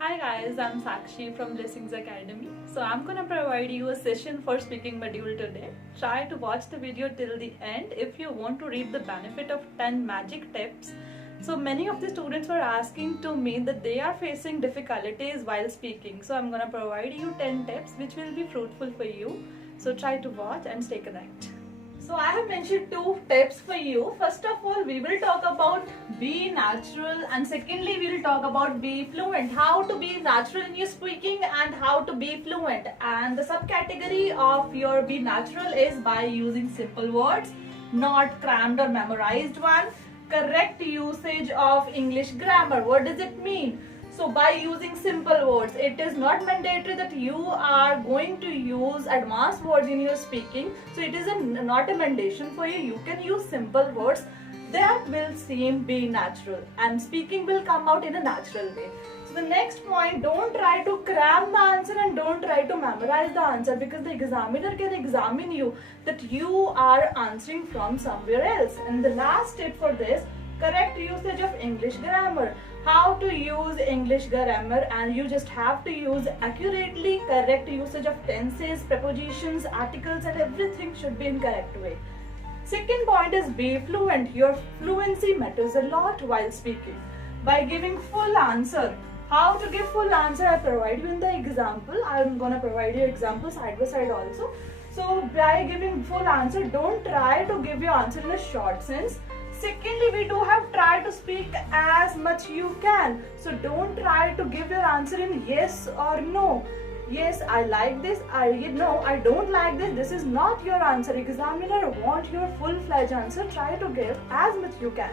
Hi guys, I'm Sakshi from Blessings Academy. So I'm gonna provide you a session for speaking module today. Try to watch the video till the end if you want to reap the benefit of 10 magic tips. So many of the students were asking to me that they are facing difficulties while speaking. So I'm gonna provide you 10 tips which will be fruitful for you. So try to watch and stay connected. So I have mentioned 2 tips for you. First of all, we will talk about be natural, and secondly we will talk about be fluent. How to be natural in your speaking and how to be fluent. And the subcategory of your be natural is by using simple words, not crammed or memorized one. Correct usage of English grammar. What does it mean? So by using simple words, it is not mandatory that you are going to use advanced words in your speaking. So it is not a mandation for you. You can use simple words that will seem be natural, and speaking will come out in a natural way. So the next point, don't try to cram the answer and don't try to memorize the answer, because the examiner can examine you that you are answering from somewhere else. And the last tip for this, correct usage of English grammar. How to use English grammar, and you just have to use accurately. Correct usage of tenses, prepositions, articles, and everything should be in correct way. Second point is be fluent. Your fluency matters a lot while speaking. By giving full answer. How to give full answer, I provide you in the example. I'm gonna provide you example side by side also. So by giving full answer, don't try to give your answer in a short sense. Secondly, we do have try to speak as much you can. So don't try to give your answer in yes or no. Yes, I like this. No, I don't like this. This is not your answer. Examiner want your full-fledged answer. Try to give as much you can.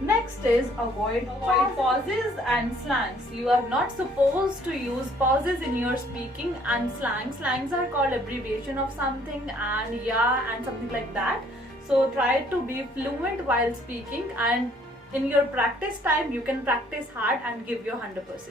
Next is avoid pauses and slangs. You are not supposed to use pauses in your speaking and slangs. Slangs are called abbreviation of something, and yeah and something like that. So try to be fluent while speaking, and in your practice time you can practice hard and give your 100%.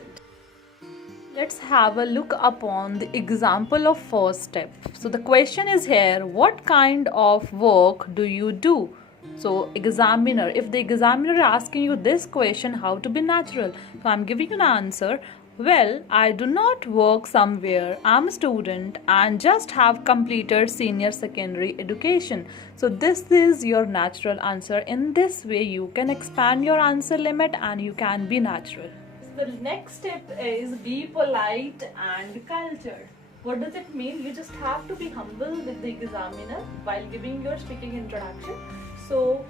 Let's have a look upon the example of first step. So the question is here, what kind of work do you do? So examiner, if the examiner is asking you this question, how to be natural, so I'm giving you an answer. Well, I do not work somewhere. I'm a student and just have completed senior secondary education. So this is your natural answer. In this way, you can expand your answer limit and you can be natural. So the next step is be polite and cultured. What does it mean? You just have to be humble with the examiner while giving your speaking introduction. So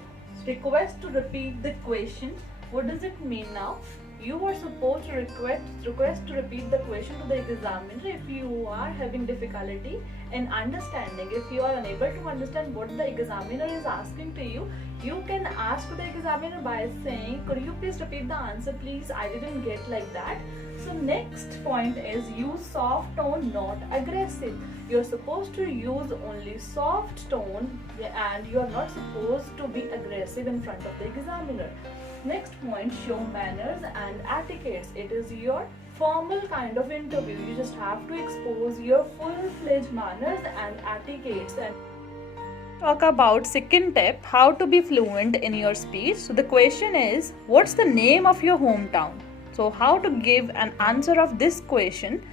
request to repeat the question. What does it mean now? You are supposed to request to repeat the question to the examiner if you are having difficulty in understanding. If you are unable to understand what the examiner is asking to you, you can ask the examiner by saying, could you please repeat the answer please? I didn't get like that. So next point is use soft tone, not aggressive. You're supposed to use only soft tone and you are not supposed to be aggressive in front of the examiner. Next point, show manners and etiquettes. It is your formal kind of interview. You just have to expose your full-fledged manners and etiquettes. And talk about second tip, how to be fluent in your speech. So the question is, what's the name of your hometown? So how to give an answer of this question?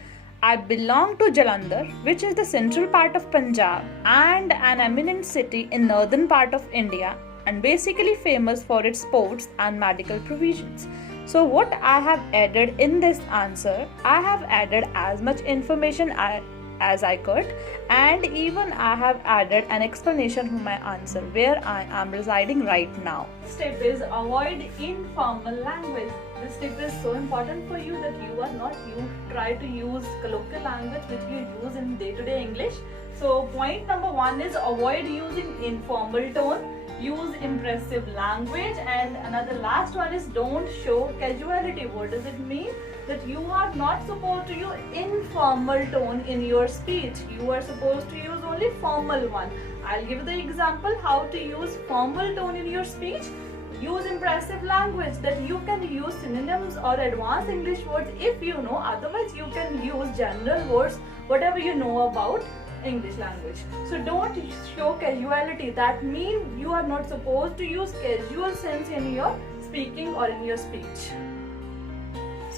I belong to Jalandhar, which is the central part of Punjab and an eminent city in northern part of India, and basically famous for its sports and medical provisions. So what I have added in this answer, I have added as much information as I could, and even I have added an explanation for my answer where I am residing right now. Step is avoid informal language. This tip is so important for you that you are not try to use colloquial language which you use in day-to-day English. So point number 1 is avoid using informal tone. Use impressive language, and another last one is don't show casuality. What does it mean? That you are not supposed to use informal tone in your speech. You are supposed to use only formal one. I'll give the example how to use formal tone in your speech. Use impressive language, that you can use synonyms or advanced English words if you know. Otherwise, you can use general words, whatever you know about English language. So don't show casuality. That means you are not supposed to use casual sense in your speaking or in your speech.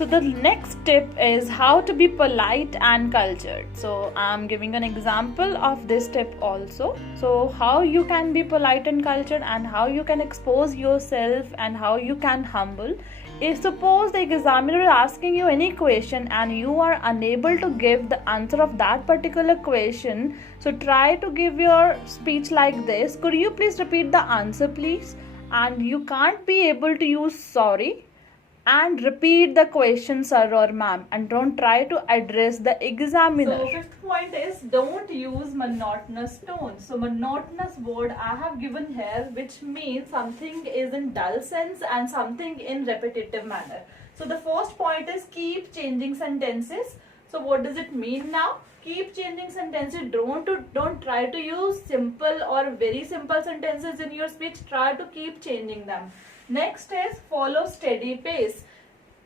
So the next tip is how to be polite and cultured. So I'm giving an example of this tip also. So how you can be polite and cultured and how you can expose yourself and how you can humble. If suppose the examiner is asking you any question and you are unable to give the answer of that particular question, so try to give your speech like this. Could you please repeat the answer please? And you can't be able to use sorry and repeat the question sir or ma'am, and don't try to address the examiner. So fifth point is don't use monotonous tone. So monotonous word I have given here, which means something is in dull sense and something in repetitive manner. So the first point is keep changing sentences. So what does it mean now? Keep changing sentences. Don't try to use simple or very simple sentences in your speech. Try to keep changing them. Next is follow steady pace.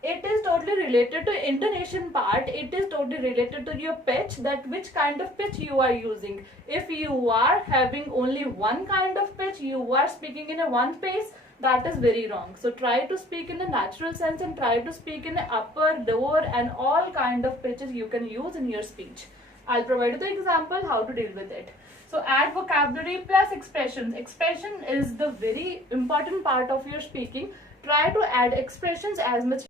It is totally related to intonation part. It is totally related to your pitch, that which kind of pitch you are using. If you are having only one kind of pitch, you are speaking in a one pace, that is very wrong. So try to speak in a natural sense and try to speak in a upper, lower and all kind of pitches you can use in your speech. I'll provide you the example how to deal with it. So add vocabulary plus expressions. Expression is the very important part of your speaking. Try to add expressions as much.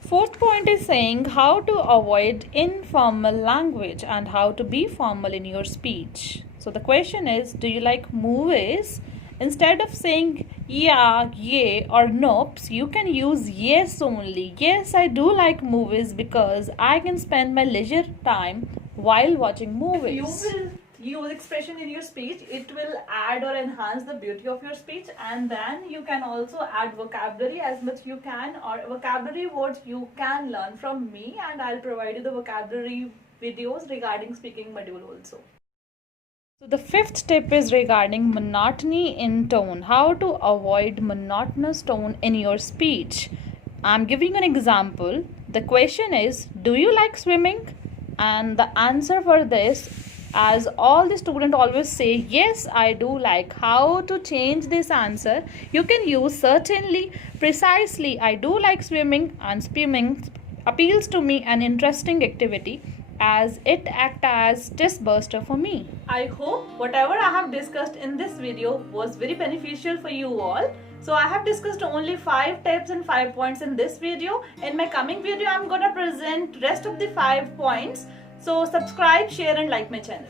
Fourth point is saying how to avoid informal language and how to be formal in your speech. So the question is, do you like movies? Instead of saying yeah, yay or noopes, you can use yes only. Yes, I do like movies because I can spend my leisure time while watching movies. If you will use expression in your speech, it will add or enhance the beauty of your speech, and then you can also add vocabulary as much you can, or vocabulary words you can learn from me, and I'll provide you the vocabulary videos regarding speaking module also. So the fifth tip is regarding monotony in tone. How to avoid monotonous tone in your speech. I'm giving an example. The question is, do you like swimming? And the answer for this, as all the students always say, yes, I do like. How to change this answer? You can use certainly, precisely, I do like swimming, and swimming appeals to me an interesting activity as it acts as test buster for me. I hope whatever I have discussed in this video was very beneficial for you all. So I have discussed only 5 tips and 5 points in this video. In my coming video, I'm gonna present rest of the 5 points. So subscribe, share and like my channel.